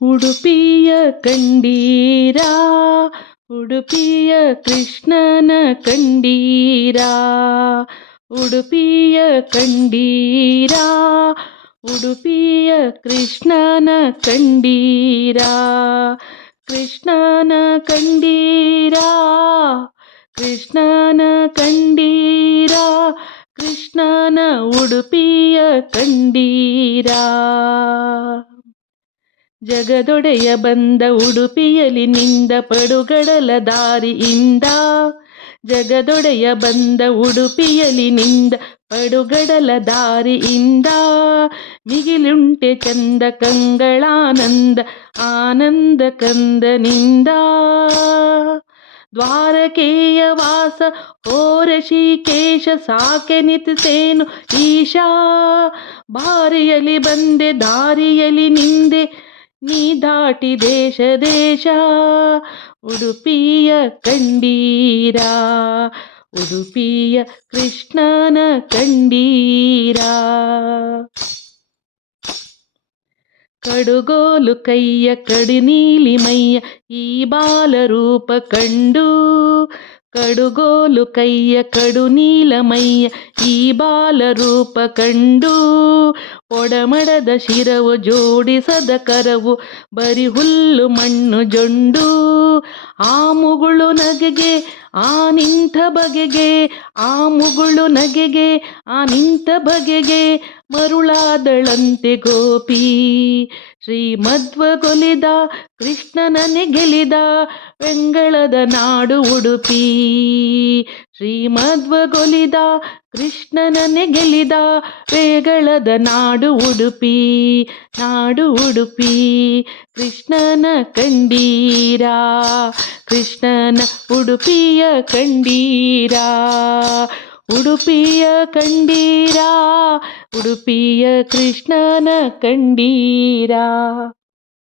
ಉಡುಪಿಯ ಕಂಡೀರಾ, ಉಡುಪಿಯ ಕೃಷ್ಣನ ಕಂಡೀರಾ, ಉಡುಪಿಯ ಕಂಡೀರಾ, ಉಡುಪಿಯ ಕೃಷ್ಣನ ಕಂಡೀರಾ, ಕೃಷ್ಣನ ಕಂಡೀರಾ, ಕೃಷ್ಣನ ಕಂಡೀರಾ, ಕೃಷ್ಣನ ಉಡುಪಿಯ ಕಂಡೀರಾ. ಜಗದೊಡೆಯ ಬಂದ ಉಡುಪಿಯಲಿ ನಿಂದ ಪಡುಗಡಲ ದಾರಿಯಿಂದ, ಜಗದೊಡೆಯ ಬಂದ ಉಡುಪಿಯಲಿ ನಿಂದ ಪಡುಗಡಲ ದಾರಿಯಿಂದ, ಮಿಗಿಲುಂಟೆ ಚಂದ ಕಂಗಳಾನಂದ ಆನಂದ ಕಂದನಿಂದ. ದ್ವಾರಕೆಯ ವಾಸ ಓ ಋಷಿಕೇಶ ಸಾಕೆನಿತೇನು ಈಶಾ, ಬಾರಿಯಲಿ ಬಂದೆ ದಾರಿಯಲಿ ನಿಂದೆ ನೀ ದಾಟಿ ದೇಶ ದೇಶ. ಉಡುಪಿಯ ಕಂಡೀರಾ, ಉಡುಪಿಯ ಕೃಷ್ಣನ ಕಂಡೀರಾ. ಕಡುಗೋಲು ಕೈಯ ಕಡುನೀಲಿ ಮೈಯ ಈ ಬಾಲರೂಪ ಕಂಡು, ಕಡುಗೋಲು ಕೈಯ ಕಡುನೀಲ ಮೈಯ ಈ ಬಾಲರೂಪ ಕಂಡು, ಒಡಮಡದ ಶಿರವು ಜೋಡಿಸದ ಕರವು ಬರಿ ಹುಲ್ಲು ಮಣ್ಣು ಜೊಂಡು. ಆ ಮುಗುಳು ನಗೆಗೆ ಆ ನಿಂತ ಬಗೆಗೆ, ಆ ಮುಗುಳು ನಗೆಗೆ ಆ ನಿಂತ ಬಗೆಗೆ, ಮರುಳಾದಳಂತೆ ಗೋಪಿ. ಶ್ರೀಮಧ್ವಗೊಲಿದ ಕೃಷ್ಣನನೆ ಗೆಲಿದ ವೆಂಗಳದ ನಾಡು ಉಡುಪಿ. ಶ್ರೀಮಧ್ವಗೊಲಿದ ಕೃಷ್ಣನನೆ ಗೆಲಿದ ವೇಗಳದ ನಾಡು ಉಡುಪಿ. ನಾಡು ಉಡುಪಿ ಕೃಷ್ಣನ ಕಂಡೀರಾ, ಕೃಷ್ಣನ ಉಡುಪಿಯ ಕಂಡೀರಾ, ಉಡುಪಿಯ ಕಂಡೀರಾ, ಉಡುಪಿಯ ಕೃಷ್ಣನ ಕಂಡೀರಾ.